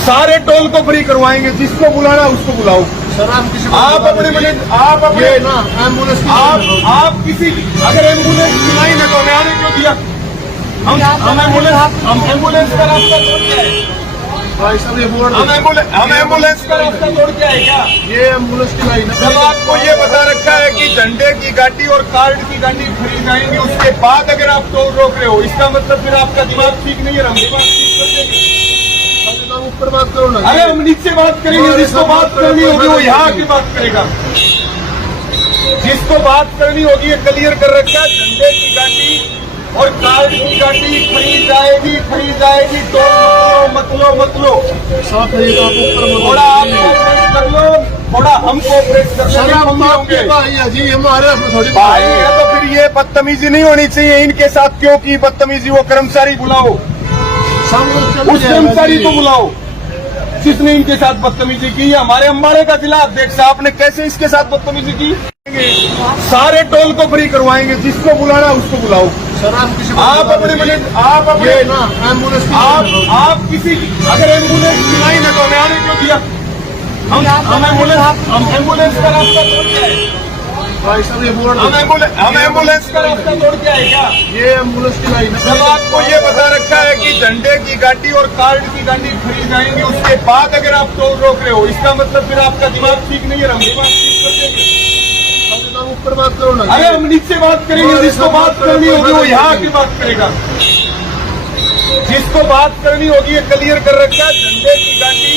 सारे टोल को फ्री करवाएंगे, जिसको बुलाना उसको बुलाओ। सर आप किसी आप अपने ना एम्बुलेंस आप किसी अगर एम्बुलेंस बुलाई ना तो हमें आने क्यों दिया? हम एम्बुलेंस का रास्ता तोड़ के आए। भाई साहब ये बोर्ड हम एम्बुलेंस का रास्ता तोड़ के आए क्या? ये एम्बुलेंस की लाइन जब आपको ये बता रखा है कि झंडे की गाड़ी और कार्ड की गाड़ी फ्री जाएंगी, उसके बाद अगर आप टोल रोक रहे हो, इसका मतलब फिर आपका दिमाग ठीक नहीं है। हम दिमाग ठीक कर देंगे। ऊपर बात करो ना। अरे हम नीचे बात करेंगे, जिसको बात करनी होगी वो यहाँ आके बात करेगा। जिसको बात करनी होगी ये क्लियर कर रखा है, झंडे की गाड़ी और कार्ड की गाड़ी फ्री जाएगी। तो मत लो साथ है तो आप ऊपर थोड़ा आप कोऑपरेट कर लो, थोड़ा हम कोऑपरेट कर भाई जी हमारे थोड़ी भाई है। तो फिर ये बदतमीजी नहीं होनी चाहिए इनके साथ। क्यों की बदतमीजी? वो कर्मचारी बुलाओ, उस कर्मचारी को बुलाओ जिसने इनके साथ बदतमीजी की। हमारे अम्बाड़े का जिला अध्यक्ष साहब ने कैसे इसके साथ बदतमीजी की? सारे टोल को फ्री करवाएंगे, जिसको बुलाना उसको बुलाओ। सर आप किसी ना एम्बुलेंस आप किसी अगर एम्बुलेंस बुलाई ना तो हमें आने क्यों दिया? हम एम्बुलेंस का रास्ता तोड़ के आए। भाई साहब ये बोर्ड हम एम्बुलेंस का रास्ता तोड़ के आए क्या? ये एम्बुलेंस की लाइन जब आपको ये बता रखा है कि झंडे की गाड़ी और कार्ड की गाड़ी फ्री जाएंगी, उसके बाद अगर आप टोल रोक रहे हो, इसका मतलब फिर आपका दिमाग ठीक नहीं है। हम दिमाग ठीक कर देंगे। ऊपर बात करो ना। अरे हम नीचे बात करेंगे, जिसको बात करनी होगी वो यहाँ आके बात करेगा। जिसको बात करनी होगी ये क्लियर कर रखा है, झंडे की गाड़ी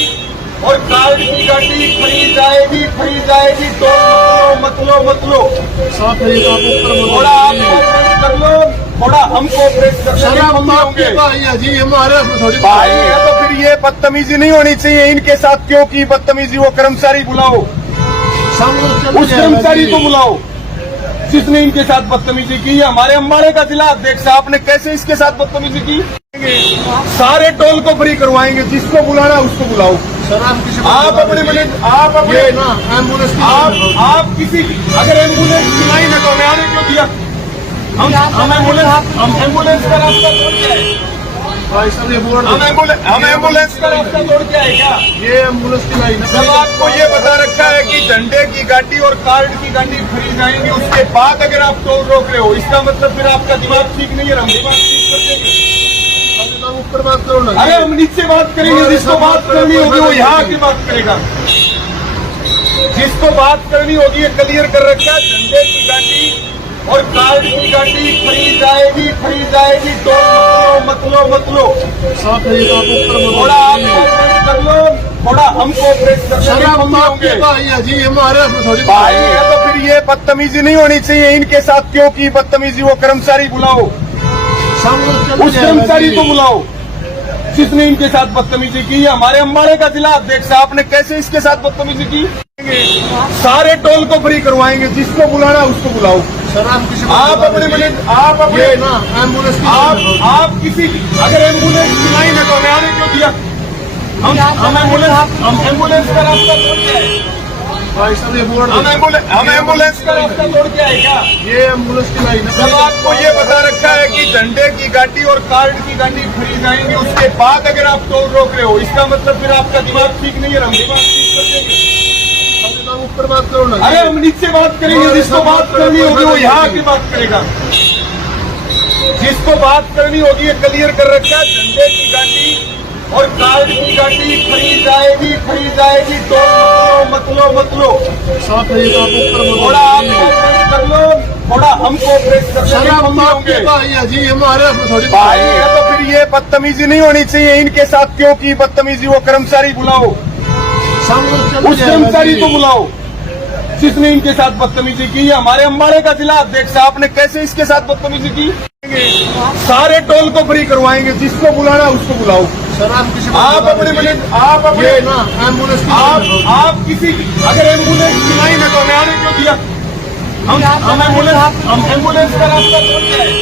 और कार्ड की गाड़ी फ्री जाएगी। तो मत लो साथ है तो आप ऊपर थोड़ा आप कोऑपरेट कर लो, थोड़ा हम कोऑपरेट कर भाई जी हमारे थोड़ी भाई है। तो फिर ये बदतमीजी नहीं होनी चाहिए इनके साथ। क्यों की बदतमीजी? वो कर्मचारी बुलाओ, उस कर्मचारी को बुलाओ जिसने इनके साथ बदतमीजी की। हमारे अम्बाड़े का जिला अध्यक्ष साहब ने कैसे इसके साथ बदतमीजी की? सारे टोल को फ्री करवाएंगे, जिसको बुलाना उसको बुलाओ। सर आप किसी ना एम्बुलेंस आप किसी अगर एम्बुलेंस बुलाई ना तो हमें आने क्यों दिया? हम एम्बुलेंस का रास्ता तोड़ के आए। भाई साहब ये बोर्ड हम एम्बुलेंस का रास्ता तोड़ के आए क्या? ये एम्बुलेंस की लाइन जब आपको ये बता रखा है कि झंडे की गाड़ी और कार्ड की गाड़ी फ्री जाएंगी, उसके बाद अगर आप टोल रोक रहे हो, इसका मतलब फिर आपका दिमाग ठीक नहीं है। हम दिमाग ठीक कर देंगे। ऊपर बात करो ना। अरे हम नीचे बात करेंगे, जिसको बात करनी होगी वो यहाँ आके बात करेगा। जिसको बात करनी होगी ये क्लियर कर रखा है, झंडे की गाड़ी और कार्ड की गाड़ी फ्री जाएगी। तो मत लो साथ है तो आप ऊपर थोड़ा आप कोऑपरेट कर लो, थोड़ा हम कोऑपरेट कर भाई जी हमारे थोड़ी भाई है। तो फिर ये बदतमीजी नहीं होनी चाहिए इनके साथ। क्यों की बदतमीजी? वो कर्मचारी बुलाओ, उस कर्मचारी को बुलाओ जिसने इनके साथ बदतमीजी की। हमारे अम्बाड़े का जिला अध्यक्ष साहब ने कैसे इसके साथ बदतमीजी की? सारे टोल को फ्री करवाएंगे, जिसको बुलाना उसको बुलाओ। सर आप किसी ना एम्बुलेंस आप किसी अगर एम्बुलेंस बुलाई ना तो हमें आने क्यों दिया? हम एम्बुलेंस का रास्ता तोड़ के आए। भाई साहब ये बोर्ड हम एम्बुलेंस का रास्ता तोड़ के आए क्या? ये एम्बुलेंस की लाइन जब आपको ये बता रखा है कि झंडे की गाड़ी और कार्ड की गाड़ी फ्री जाएंगी, उसके बाद अगर आप टोल रोक रहे हो, इसका मतलब फिर आपका दिमाग ठीक नहीं है। हम दिमाग ठीक कर देंगे। ऊपर बात करो ना। अरे हम नीचे बात करेंगे, जिसको बात करनी होगी वो यहाँ आके बात करेगा। जिसको बात करनी होगी ये क्लियर कर रखा है, झंडे की गाड़ी और कार्ड की गाड़ी फ्री जाएगी। तो मत लो साथ है तो आप ऊपर थोड़ा आप कोऑपरेट कर लो, थोड़ा हम कोऑपरेट कर भाई जी हमारे थोड़ी भाई है। तो फिर ये बदतमीजी नहीं होनी चाहिए इनके साथ। क्यों की बदतमीजी? वो कर्मचारी बुलाओ, उस कर्मचारी को बुलाओ जिसने इनके साथ बदतमीजी की। हमारे अम्बाड़े का जिला अध्यक्ष साहब ने कैसे इसके साथ बदतमीजी की? सारे टोल को फ्री करवाएंगे, जिसको बुलाना उसको बुलाओ। सर आप किसी ना एम्बुलेंस आप किसी अगर एम्बुलेंस बुलाई ना तो हमें आने क्यों दिया? हम एम्बुलेंस का रास्ता तोड़ के आए।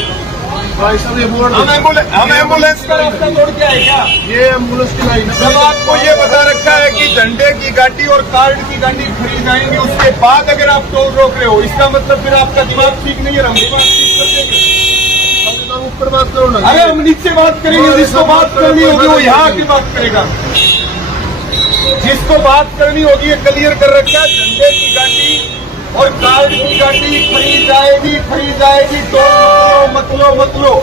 भाई साहब ये बोर्ड हम एम्बुलेंस का रास्ता तोड़ के आए क्या? ये एम्बुलेंस की लाइन जब आपको ये बता रखा है कि झंडे की गाड़ी और कार्ड की गाड़ी फ्री जाएंगी, उसके बाद अगर आप टोल रोक रहे हो, इसका मतलब फिर आपका दिमाग ठीक नहीं है। हम दिमाग ठीक कर देंगे। ऊपर बात करो ना। अरे हम नीचे बात करेंगे, जिसको बात करनी होगी वो यहाँ आके बात करेगा। जिसको बात करनी होगी ये क्लियर कर रखा है, झंडे की गाड़ी और कार्ड की गाड़ी फ्री जाएगी तो मत लो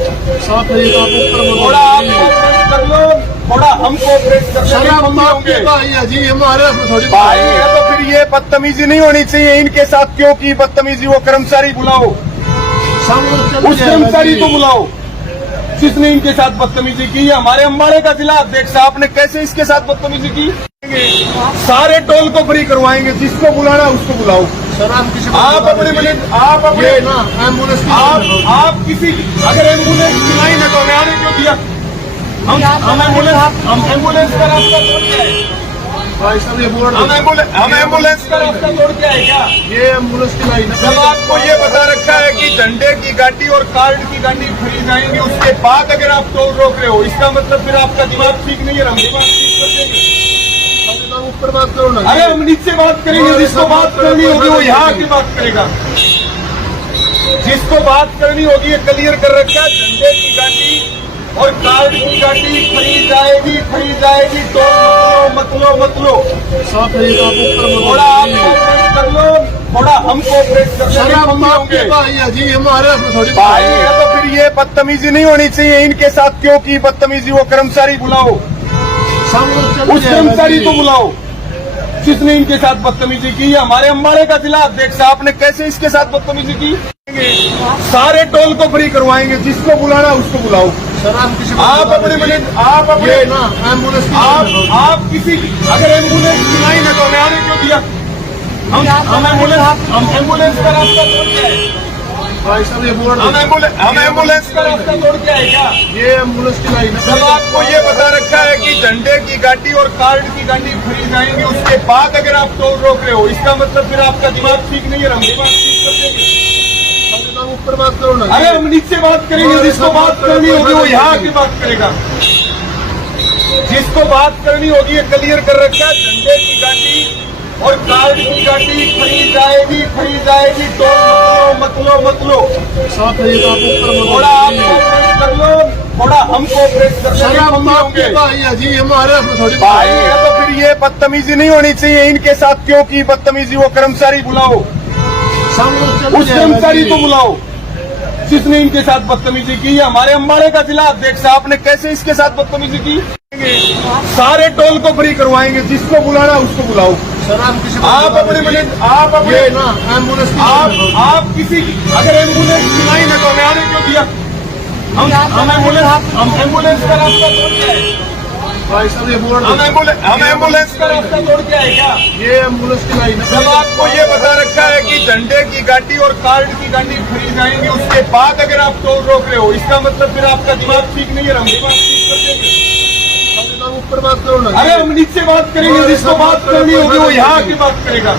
साथ है ये तो आप ऊपर थोड़ा आप कोऑपरेट कर लो, थोड़ा हम कोऑपरेट कर सर लेंगे, हम हम आपके होंगे भाई है जी, हमारे थोड़ी भाई है तो फिर ये बदतमीजी नहीं होनी चाहिए इनके साथ। क्यों की बदतमीजी? वो कर्मचारी बुलाओ, सब लोग चल उस कर्मचारी को बुलाओ जिसने इनके साथ बदतमीजी की है। हमारे अम्बाड़े का जिला अध्यक्ष आपने कैसे इसके साथ बदतमीजी की? सारे टोल को फ्री करवाएंगे, जिसको बुलाना उसको बुलाओ। सर हम किसी आप अपने ये ना एम्बुलेंस की आप किसी अगर एम्बुलेंस बुलाई ना तो हमें आने क्यों दिया? हम एम्बुलेंस का रास्ता तोड़ के आए, भाई साहब ये बोर्ड हम एम्बुलेंस का रास्ता तोड़ के आए क्या? ये एम्बुलेंस की लाइन है। जब आपको ये बता रखा है कि झंडे की गाड़ी और कार्ड की गाड़ी फ्री जाएंगे, उसके बाद अगर आप टोल रोक रहे हो, इसका मतलब फिर आपका दिमाग ठीक नहीं है। हम दिमाग ठीक कर देंगे। ऊपर बात करो ना। अरे हम नीचे बात करेंगे, जिसको बात करनी होगी वो यहाँ की बात करेगा। जिसको बात करनी होगी ये क्लियर कर रखा है, झंडे की गाड़ी और कार्ड की गाड़ी फ्री जाएगी तो मत लो साथ है ये तो आप ऊपर थोड़ा आप कोऑपरेट कर लो, थोड़ा हम कोऑपरेट कर सर लेंगे, हम हम आपके होंगे भाई है जी, हमारे थोड़ी भाई है तो फिर ये बदतमीजी नहीं होनी चाहिए इनके साथ। क्यों की बदतमीजी? वो कर्मचारी बुलाओ, सब लोग चल उस कर्मचारी को बुलाओ जिसने इनके साथ बदतमीजी की है। हमारे अम्बाड़े का जिला अध्यक्ष आपने कैसे इसके साथ बदतमीजी की? सारे टोल को फ्री करवाएंगे, जिसको बुलाना उसको बुलाओ। सर हम किसी आप अपने ये ना एम्बुलेंस की आप किसी अगर एम्बुलेंस बुलाई ना तो हमें आने क्यों दिया? हम एम्बुलेंस का रास्ता तोड़ के आए, भाई साहब ये बोर्ड हम एम्बुलेंस का रास्ता तोड़ के आए क्या? ये एम्बुलेंस की लाइन है। जब आपको ये बता रखा है कि झंडे की गाड़ी और कार्ड की गाड़ी फ्री जाएंगे, उसके बाद अगर आप टोल रोक रहे हो, इसका मतलब फिर आपका दिमाग ठीक नहीं है। हम दिमाग ठीक कर देंगे। ऊपर बात करो ना। अरे हम नीचे बात करेंगे, जिसको बात करनी होगी वो यहाँ की बात करेगा। जिसको बात करनी होगी ये क्लियर कर रखा है, झंडे की गाड़ी और कार्ड की गाड़ी फ्री जाएगी तो मत लो साथ है ये तो आप ऊपर थोड़ा आप कोऑपरेट कर लो, थोड़ा हम कोऑपरेट कर सर लेंगे, हम हम आपके होंगे भाई है जी, हमारे थोड़ी भाई है तो फिर ये बदतमीजी नहीं होनी चाहिए इनके साथ। क्यों की बदतमीजी? वो कर्मचारी बुलाओ, सब लोग चल उस कर्मचारी को बुलाओ जिसने इनके साथ बदतमीजी की है। हमारे अम्बाड़े का जिला अध्यक्ष आपने कैसे इसके साथ बदतमीजी की? सारे टोल को फ्री करवाएंगे, जिसको बुलाना उसको बुलाओ। सर हम किसी आप अपने ये ना एम्बुलेंस की आप किसी अगर एम्बुलेंस बुलाई ना तो हमें आने क्यों दिया? हम एम्बुलेंस का रास्ता तोड़ के आए, भाई साहब ये बोर्ड हम एम्बुलेंस का रास्ता तोड़ के आए क्या? ये एम्बुलेंस की लाइन है। जब आपको ये बता रखा है कि झंडे की गाड़ी और कार्ड की गाड़ी फ्री जाएंगे, उसके बाद अगर आप टोल रोक रहे हो, इसका मतलब फिर आपका दिमाग ठीक नहीं है। हम दिमाग ठीक कर देंगे। ऊपर बात करो ना। अरे हम नीचे बात करेंगे, जिसको बात करनी होगी वो यहाँ की बात करेगा।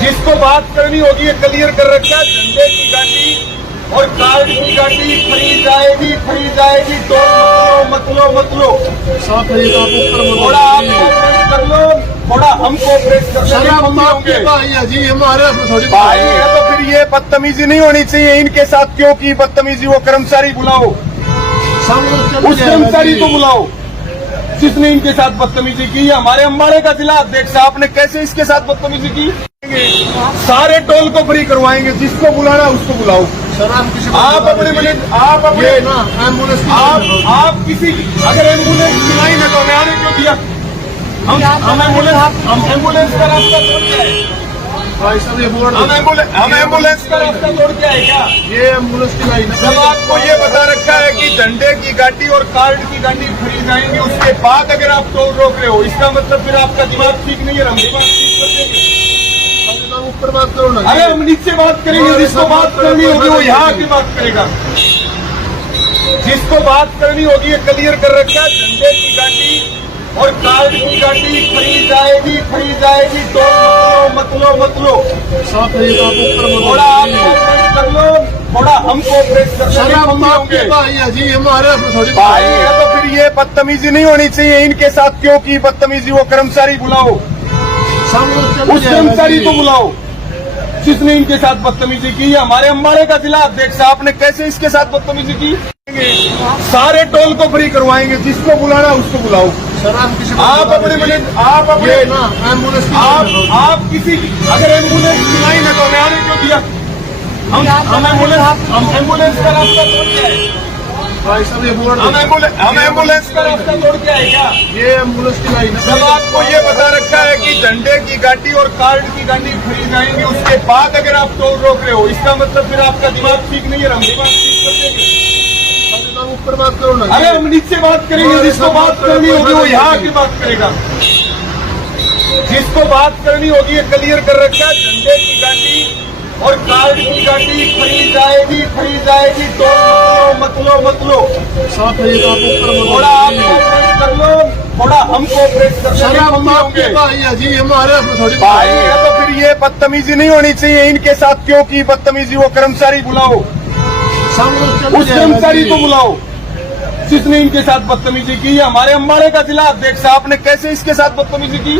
जिसको बात करनी होगी ये क्लियर कर रखा है, झंडे की गाड़ी और कार्ड की गाड़ी फ्री जाएगी तो मत लो साथ है ये तो आप ऊपर थोड़ा आप कोऑपरेट कर लो, थोड़ा हम कोऑपरेट कर सर लेंगे, हम हम आपके होंगे भाई है जी, हमारे थोड़ी भाई है तो फिर ये बदतमीजी नहीं होनी चाहिए इनके साथ। क्यों की बदतमीजी? वो कर्मचारी बुलाओ, सब लोग चल उस कर्मचारी को बुलाओ जिसने इनके साथ बदतमीजी की है। हमारे अम्बाड़े का जिला अध्यक्ष आपने कैसे इसके साथ बदतमीजी की? सारे टोल को फ्री करवाएंगे, जिसको बुलाना उसको बुलाओ। सर हम किसी आप अपने ये ना एम्बुलेंस की आप किसी अगर एम्बुलेंस बुलाई ना तो हमें आने क्यों दिया? हम एम्बुलेंस का रास्ता तोड़ के आए, भाई साहब ये बोर्ड हम एम्बुलेंस का रास्ता तोड़ के आए क्या? ये एम्बुलेंस की लाइन है। जब आपको ये बता रखा है कि झंडे की गाड़ी और कार्ड की गाड़ी फ्री जाएंगे, उसके बाद अगर आप टोल रोक रहे हो, इसका मतलब फिर आपका दिमाग ठीक नहीं है। हम दिमाग ठीक कर देंगे। ऊपर बात करो ना। अरे हम नीचे बात करेंगे, जिसको बात करनी होगी वो यहाँ की बात करेगा। जिसको बात करनी होगी ये क्लियर कर रखा है, झंडे की गाड़ी और कार्ड की गाड़ी फ्री जाएगी तो मत लो साथ है ये तो आप ऊपर थोड़ा आप कोऑपरेट कर लो, थोड़ा हम कोऑपरेट कर सर लेंगे, हम हम आपके होंगे भाई है जी, हमारे थोड़ी भाई है तो फिर ये बदतमीजी नहीं होनी चाहिए इनके साथ। क्यों की बदतमीजी? वो कर्मचारी बुलाओ, सब लोग चल उस कर्मचारी को बुलाओ जिसने इनके साथ बदतमीजी की है। हमारे अम्बाड़े का जिला अध्यक्ष आपने कैसे इसके साथ बदतमीजी की? सारे टोल को फ्री करवाएंगे, जिसको बुलाना उसको बुलाओ। सर आप किसी आप अपने ये ना एम्बुलेंस की आप किसी अगर एम्बुलेंस बुलाई ना तो हमें आने क्यों दिया? हम एम्बुलेंस का रास्ता तोड़ के आए। भाई साहब ये बोर्ड हम एम्बुलेंस का रास्ता तोड़ के आए क्या? ये एम्बुलेंस की लाइन है। जब आपको ये बता रखा है कि झंडे की गाड़ी और कार्ड की गाड़ी खरीद जाएंगे, उसके बाद अगर आप टोल रोक रहे हो, इसका मतलब फिर आपका दिमाग ठीक नहीं है। हम दिमाग ठीक कर देंगे। आप ऊपर बात करो ना। अरे हम नीचे बात करेंगे, जिसको बात करनी होगी वो यहाँ आके बात करेगा। जिसको बात करनी होगी ये क्लियर कर रखा है, झंडे की गाड़ी और कार्ड की गाड़ी खरीद जाएगी। टोल मत लो। साफ है ये तो आप ऊपर थोड़ा आप कोऑपरेट कर लो, थोड़ा हम कोऑपरेट कर सर आप लेंगे। आपके भाई है जी, हमारे थोड़ी भाई है तो फिर ये बदतमीजी नहीं होनी चाहिए इनके साथ। क्यों की बदतमीजी? वो कर्मचारी बुलाओ, उस कर्मचारी को बुलाओ जिसने इनके साथ बदतमीजी की। हमारे अम्बाड़े का जिला अध्यक्ष आपने कैसे इसके साथ बदतमीजी की?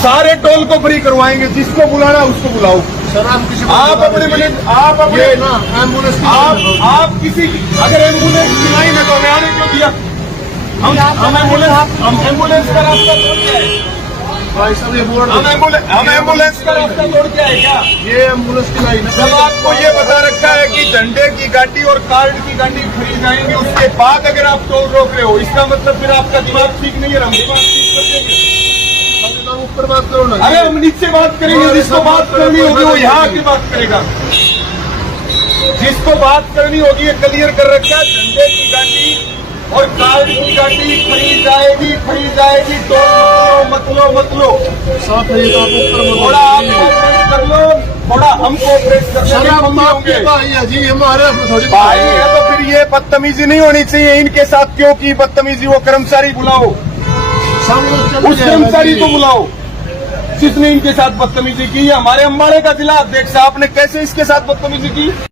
सारे टोल को फ्री करवाएंगे, जिसको बुलाना उसको बुलाओ। सर आप किसी आप अपने ये ना एम्बुलेंस की आप किसी अगर एम्बुलेंस बुलाई ना तो हमें आने क्यों दिया? हम एम्बुलेंस का रास्ता तोड़ के आए। भाई साहब ये बोर्ड हम एम्बुलेंस का रास्ता तोड़ के आए क्या? ये एम्बुलेंस की लाइन है। जब आपको ये बता रखा है कि झंडे की गाड़ी और कार्ड की गाड़ी खरीद जाएंगे, उसके बाद अगर आप टोल रोक रहे हो, इसका मतलब फिर आपका दिमाग ठीक नहीं है। हम दिमाग ठीक कर देंगे। आप ऊपर बात करो ना। अरे हम नीचे बात करेंगे, जिसको बात करनी होगी वो यहाँ आके बात करेगा। जिसको बात करनी होगी ये क्लियर कर रखा है, झंडे की गाड़ी और कार्ड की गाड़ी खरीद जाएगी। टोल मत लो। साफ है ये तो आप ऊपर थोड़ा आप कोऑपरेट कर लो, थोड़ा हम कोऑपरेट कर सर आप आपके लेंगे। भाई है जी, हमारे थोड़ी भाई है तो फिर ये बदतमीजी नहीं होनी चाहिए इनके साथ। क्यों की बदतमीजी? वो कर्मचारी बुलाओ, उस कर्मचारी को बुलाओ जिसने इनके साथ बदतमीजी की। हमारे अम्बाड़े का जिला अध्यक्ष आपने कैसे इसके साथ बदतमीजी की?